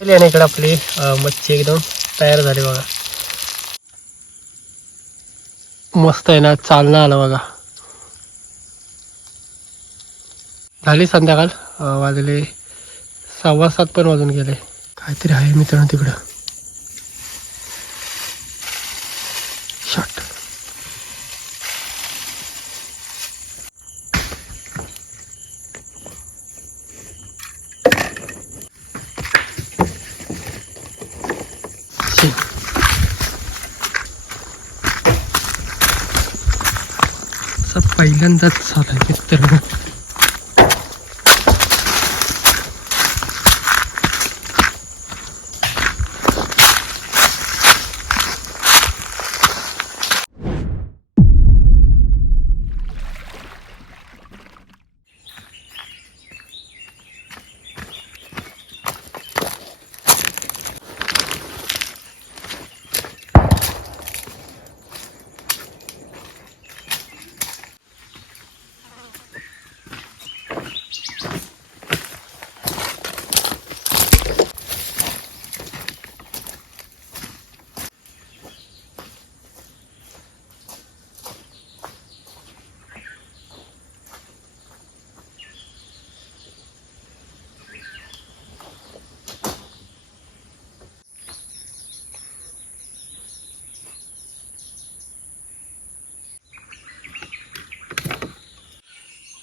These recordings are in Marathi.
आणि इकडे आपली मच्छी एकदम तयार झाली बघा. मस्त आहे ना चालणं आलं बघा. झाली संध्याकाळ वाजले सव्वा सात पण वाजून गेले. काहीतरी आहे मित्रांनो तिकडं शॉट असं पहिल्यांदाच झालं मित्रांनो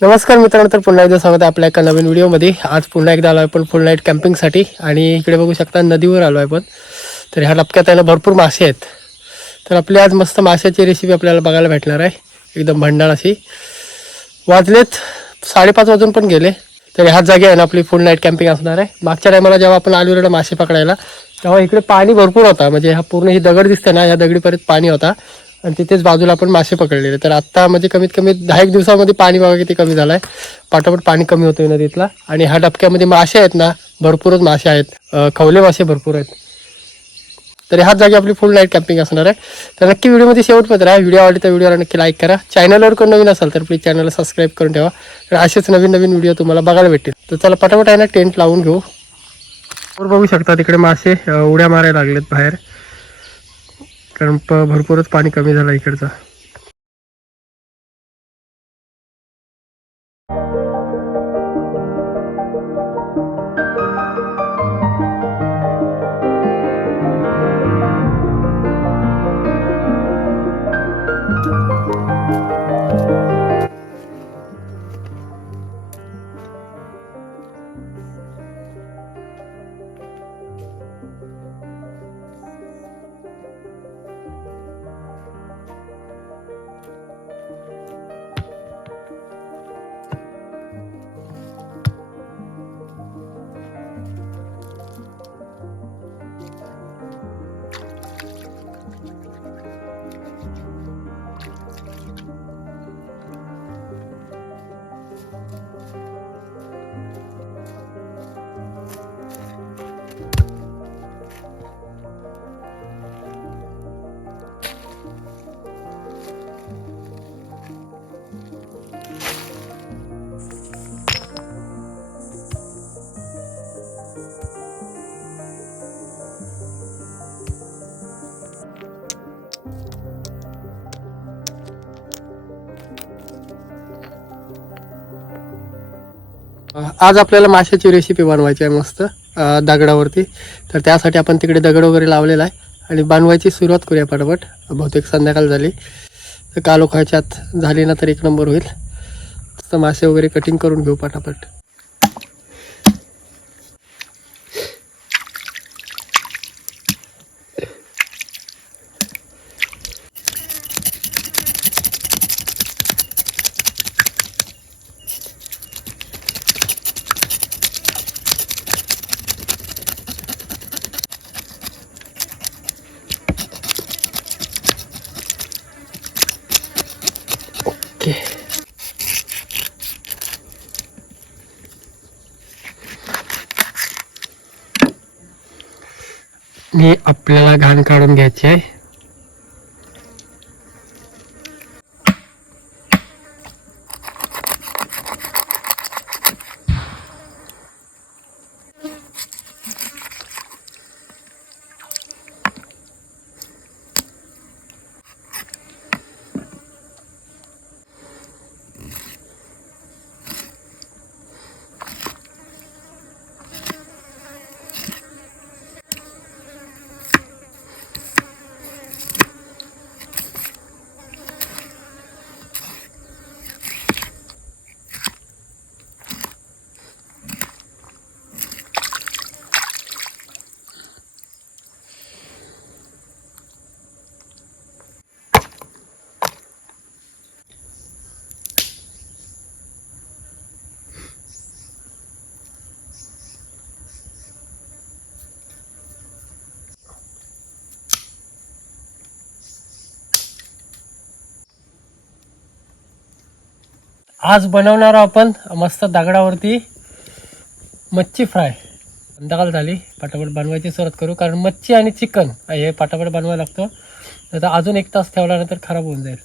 नमस्कार मित्रांनो तर पुन्हा एकदा स्वागत आहे आपल्या एका नवीन व्हिडिओमध्ये. आज पुन्हा एकदा आलो आहे पण फुल नाईट कॅम्पिंगसाठी आणि इकडे बघू शकता नदीवर आलो आहे पण तर ह्या लपक्यात आहे ना भरपूर मासे आहेत. तर आपली आज मस्त माशाची रेसिपी आपल्याला बघायला भेटणार आहे. एकदम भंडाळ अशी. वाजलेत साडेपाच वाजून पण गेले. तर ह्याच जागी आहे ना आपली फुल नाईट कॅम्पिंग असणार आहे. मागच्या टायमाला जेव्हा आपण आलो मासे पकडायला तेव्हा इकडे पाणी भरपूर होता. म्हणजे हा पूर्ण ही दगड दिसते ना या दगडीपर्यंत पाणी होता. आणि तिथेच बाजूला आपण मासे पकडलेले. तर आत्ता म्हणजे कमीत कमी दहा एक दिवसामध्ये पाणी बघा किती कमी झालं आहे पाठोपाठ पाणी कमी होतोय नदीतला. आणि ह्या डबक्यामध्ये मासे आहेत ना भरपूरच मासे आहेत. खवले मासे भरपूर आहेत. तर ह्याच जागी आपली फुल नाईट कॅम्पिंग असणार आहे. तर नक्की व्हिडिओमध्ये शेवटपर्यंत राहा. व्हिडिओ आवडली तर व्हिडिओला नक्की लाईक करा. चॅनलवर कोण नवीन असाल तर प्लीज चॅनलला सबस्क्राईब करून ठेवा. तर असेच नवीन नवीन व्हिडिओ तुम्हाला बघायला भेटतील. तर चला पटापट आहे ना टेंट लावून घेऊ. बघू शकता तिकडे मासे उड्या मारायला लागलेत बाहेर. कारण प- भरपूरच पाणी कमी झालं इकडचं. आज आपल्याला माशाची रेसिपी बनवायची आहे मस्त दगडावरती. तर त्यासाठी आपण तिकडे दगड वगैरे लावलेला आहे. आणि बनवायची सुरुवात करूया पटापट. बहुतेक संध्याकाळ झाली. तर कालोखाच्यात झाली ना तर एक नंबर होईल. तर मासे वगैरे कटिंग करून घेऊ पटापट. आपल्याला घाण काढून घ्यायची आहे. आज बनवणार आपण मस्त दगडावरती मच्छी फ्राय. संध्याकाळ झाली पटापट बनवायची सुरुवात करू कारण मच्छी आणि चिकन हे पटापट बनवायला लागतो. नाही तर अजून एक तास ठेवल्यानंतर खराब होऊन जाईल.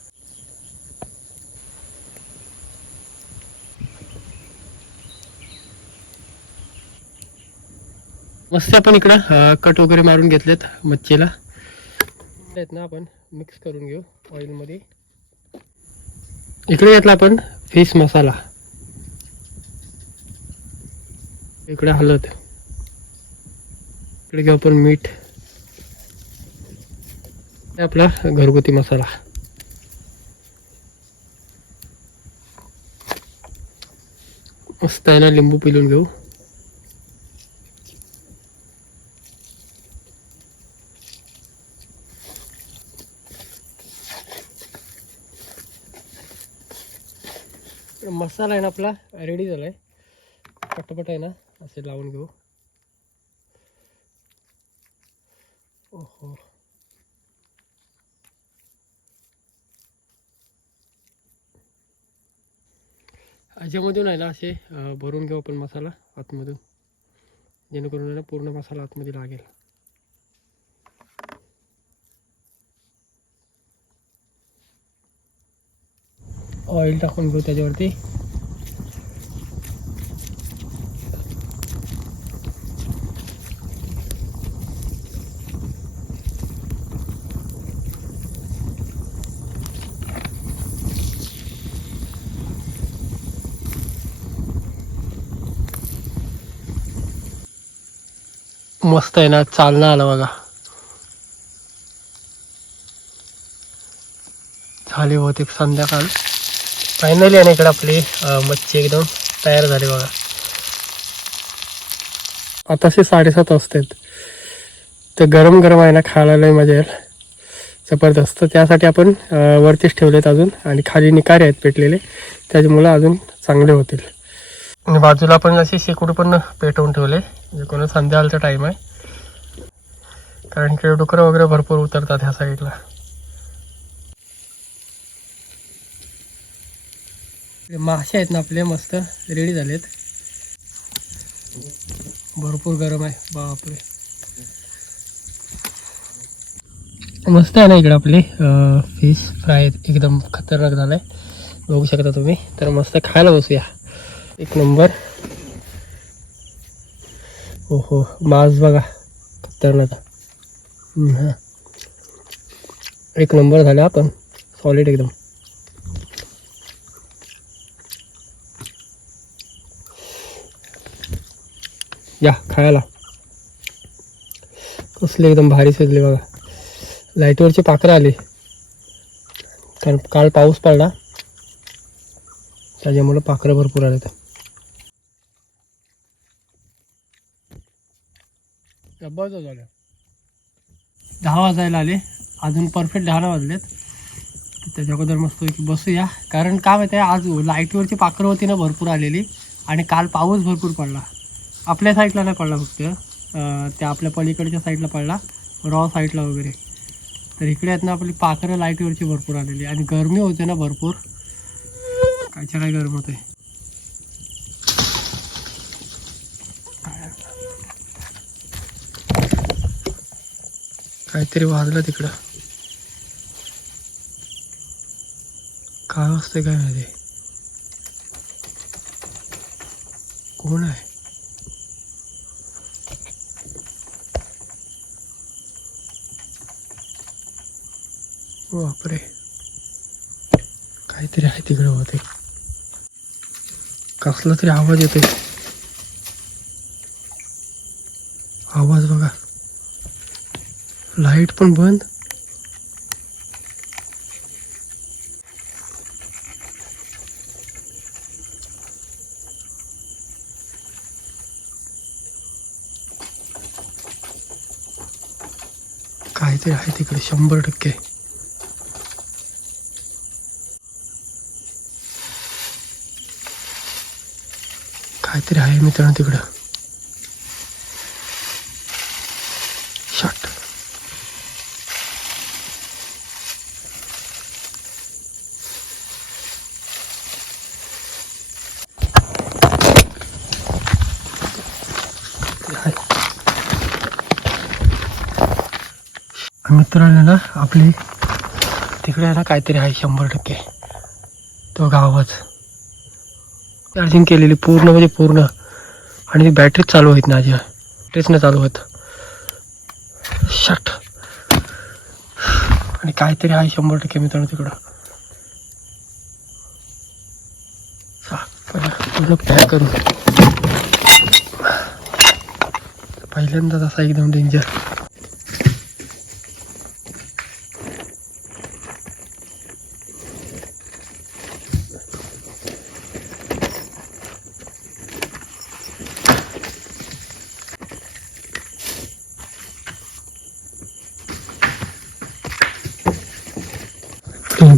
मस्त आपण इकडं कट वगैरे मारून घेतलेत मच्छीला. आहेत ना आपण मिक्स करून घेऊ ऑइलमध्ये इकडे घेतला आपण फिश मसाला. इकडे हलद. इकडे घेऊ आपण मीठ. आपला घरगुती मसाला. मस्त आहे ना लिंबू पिलून घेऊ. मसाला आहे ना आपला रेडी झाला आहे पटपट आहे ना असे लावून घेऊ. ओहो. याच्यामधून आहे ना असे भरून घेऊ आपण मसाला आतमधून. जेणेकरून ना पूर्ण मसाला आतमध्ये लागेल. ऑइल टाकून घेऊ त्याच्यावरती. मस्त आहे ना चालणं आलं बघा. झाली बहुतेक संध्याकाळ. फायनली आणि इकडे आपली मच्छी एकदम तयार झाली बघा. आताशे साडेसात वाजतात तर गरम गरम आहे ना खायला लय मजा येईल. जबरदस्त. तर त्यासाठी आपण वरतीच ठेवलेत अजून आणि खाली निकारे आहेत पेटलेले. त्याच्यामुळं अजून चांगले होतील. आणि बाजूला आपण असे शेकोटी पण पेटवून ठेवले. म्हणजे कोणा संध्याकाळचा टाईम आहे. कारण की डुकरं वगैरे भरपूर उतरतात ह्या साईडला मासे आहेत ना आपले मस्त रेडी झालेत. भरपूर गरम आहे बापरे. मस्त आहे ना इकडे आपले फिश फ्राय एकदम खतरनाक झालंय. बघू शकता तुम्ही. तर मस्त खायला बसूया. एक नंबर. हो हो मास बघा. खतरनाक. एक नंबर झाला आपण. सॉलिड एकदम. या खायला. कसले एकदम भारी शिजली बघा. लाईटवरचे पाखरं आले. कारण काल पाऊस पडला. त्याच्यामुळे पाखरं भरपूर आले झालं दहा वाजायला आले. अजून परफेक्ट दहा वाजलेत. त्याच्या अगोदर मस्त बसूया. कारण काय माहिती आहे आज लाईटवरची पाखरं होती ना भरपूर आलेली. आणि काल पाऊस भरपूर पडला. आपल्या साईडला नाही पडला फक्त. त्या आपल्या पलीकडच्या साईडला पडला. रॉ साईडला वगैरे. तर इकडे आहेत ना आपली पाखरं लाईटवरची भरपूर आलेली आणि गरमी होते ना भरपूर. कायच्या काय गरम होते काहीतरी वाजलं तिकडं. काय असतंय काय माहिती? कोण आहे? बापरे. काहीतरी आहे तिकडे होते कसला तरी आवाज येतोय. आवाज बघा. लाइट पण बंद. काहीतरी आहे तिकडे शंभर टक्के. काहीतरी आहे मित्रांनो तिकडं. शॉट मित्रांनो ना आपली तिकडे ना काहीतरी आहे शंभर टक्के. तो गावच. चार्जिंग केलेली पूर्ण म्हणजे पूर्ण. आणि ती बॅटरीच चालू होत ना अजिबात. बॅटरीच नाही चालू होत. शट आणि काहीतरी आहे शंभर टक्के मित्रांनो तिकडं. पूर्ण पॅक करू. पहिल्यांदाच असा एकदम डेंजर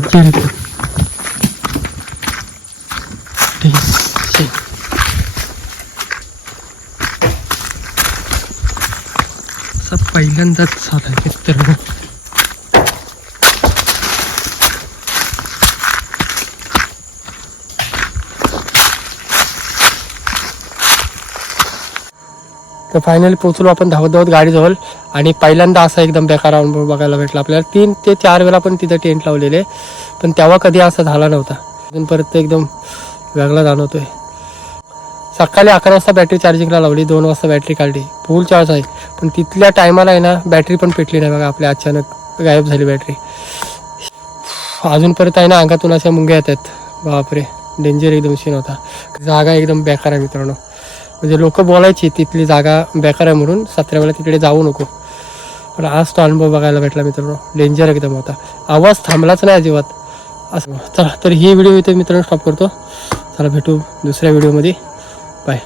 डेंजर डेंजर असं पहिल्यांदाच झालं मित्रांनो तर फायनली पोचलो आपण धावत धावत गाडीजवळ आणि पहिल्यांदा असा एकदम बेकार अनुभव बघायला भेटला आपल्याला. तीन ते चार वेळा पण तिथं टेंट लावलेले पण तेव्हा कधी असा झाला नव्हता. अजून परत ते एकदम वेगळा जाणवतोय. सकाळी अकरा वाजता बॅटरी चार्जिंगला लावली दोन वाजता बॅटरी काढली. फुल चार्ज आहे. पण तिथल्या टायमाला आहे ना बॅटरी पण पेटली नाही बघा. आपल्या अचानक गायब झाली बॅटरी अजून परत आहे ना अंगातून अशा मुंग्या येतात. बापरे. डेंजर एकदम सीन होता. जागा एकदम बेकार आहे मित्रांनो. म्हणजे लोक बोलायची तिथली जागा बेकार आहे म्हणून सतरा वेळा तिकडे जाऊ नको. पण आज तो अनुभव बघायला भेटला मित्रांनो. डेंजर एकदम होता. आवाज थांबलाच नाही अजिबात. असं चला तर ही व्हिडिओ इथे मित्रांनो स्टॉप करतो. चला भेटू दुसऱ्या व्हिडिओमध्ये बाय